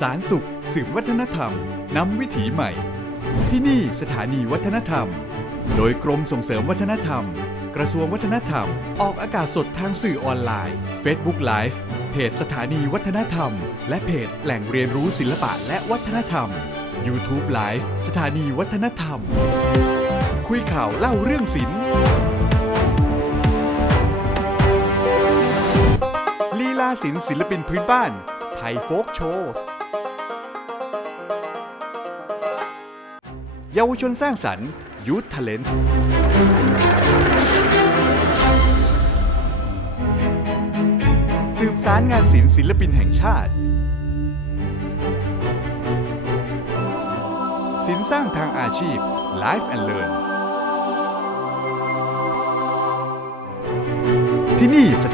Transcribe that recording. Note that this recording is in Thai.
สารสุขสืบวัฒนธรรมนำวิถีใหม่ ที่นี่สถานีวัฒนธรรม โดยกรมส่งเสริมวัฒนธรรม กระทรวงวัฒนธรรม ออกอากาศสดทางสื่อออนไลน์ Facebook Live เพจสถานีวัฒนธรรม และเพจแหล่งเรียนรู้ศิลปะและวัฒนธรรม YouTube Live สถานีวัฒนธรรม คุยข่าวเล่าเรื่องศิลป์ลีลาศิลป์ศิลปินพื้นบ้าน ไทยโฟกโชว์ เยาวชนสร้างสรรค์ยูท h เลน t สืบสารงานศิลป์ศิลปินแห่งชาติสินสร้างทางอาชีพ Life and Learn ที่นี่ส